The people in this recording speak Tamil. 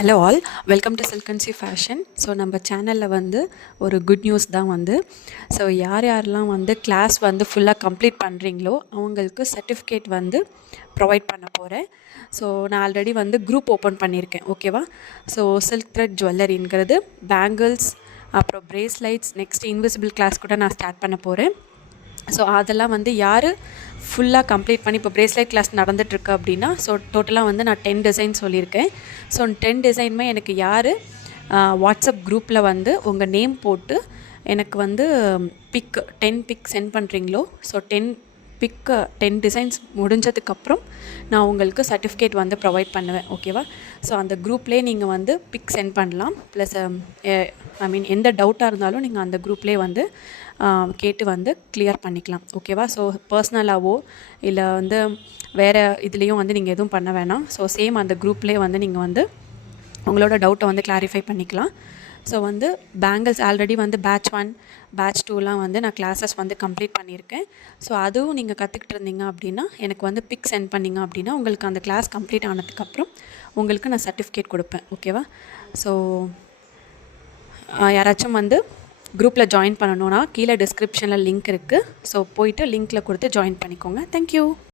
ஹலோ ஆல், வெல்கம் டு சில்கன்சி ஃபேஷன். ஸோ நம்ம சேனலில் வந்து ஒரு குட் நியூஸ் தான் வந்து. ஸோ யார் யாரெல்லாம் வந்து கிளாஸ் வந்து ஃபுல்லாக கம்ப்ளீட் பண்ணுறீங்களோ அவங்களுக்கு சர்டிஃபிகேட் வந்து ப்ரொவைட் பண்ண போகிறேன். ஸோ நான் ஆல்ரெடி வந்து குரூப் ஓப்பன் பண்ணியிருக்கேன், ஓகேவா. ஸோ சில்க் த்ரெட் ஜுவல்லரிங்கிறது, பேங்கிள்ஸ், அப்புறம் பிரேஸ்லைட்ஸ், நெக்ஸ்ட் இன்விசிபிள் கிளாஸ் கூட நான் ஸ்டார்ட் பண்ண போகிறேன். ஸோ அதெல்லாம் வந்து யார் ஃபுல்லாக கம்ப்ளீட் பண்ணி இப்போ பிரேஸ்லைட் கிளாஸ் நடந்துகிட்ருக்கு அப்படின்னா, ஸோ டோட்டலாக வந்து நான் 10 டிசைன் சொல்லியிருக்கேன். ஸோ 10 டிசைனுமே எனக்கு யார் வாட்ஸ்அப் குரூப்பில் வந்து உங்கள் நேம் போட்டு எனக்கு வந்து 10 பிக் சென்ட் பண்ணுறீங்களோ, ஸோ 10 டிசைன்ஸ் முடிஞ்சதுக்கப்புறம் நான் உங்களுக்கு சர்டிஃபிகேட் வந்து ப்ரொவைட் பண்ணுவேன், ஓகேவா. ஸோ அந்த குரூப்லேயே நீங்கள் வந்து பிக் சென்ட் பண்ணலாம். ப்ளஸ் எந்த டவுட்டாக இருந்தாலும் நீங்கள் அந்த குரூப்லேயே வந்து கேட்டு வந்து கிளியர் பண்ணிக்கலாம், ஓகேவா. ஸோ பர்சனலாகவோ இல்லை வந்து வேறு இதுலேயும் வந்து நீங்கள் எதுவும் பண்ண வேணாம். ஸோ சேம் அந்த குரூப்லேயே வந்து நீங்கள் வந்து உங்களோட டவுட்டை வந்து கிளாரிஃபை பண்ணிக்கலாம். ஸோ வந்து பேங்கிள்ஸ் ஆல்ரெடி வந்து பேட்ச் 1 பேட்ச் 2லாம் வந்து நான் கிளாஸஸ் வந்து கம்ப்ளீட் பண்ணியிருக்கேன். ஸோ அதுவும் நீங்கள் கற்றுக்கிட்டு இருந்தீங்க அப்படின்னா எனக்கு வந்து பிக் சென்ட் பண்ணிங்க அப்படின்னா உங்களுக்கு அந்த கிளாஸ் கம்ப்ளீட் ஆனதுக்கப்புறம் உங்களுக்கு நான் சர்டிஃபிகேட் கொடுப்பேன், ஓகேவா. ஸோ யாராச்சும் வந்து குரூப்பில் ஜாயின் பண்ணணுன்னா கீழே டிஸ்கிரிப்ஷனில் லிங்க் இருக்குது. ஸோ போயிட்டு லிங்க்கில் கொடுத்து ஜாயின் பண்ணிக்கோங்க. தேங்க்யூ.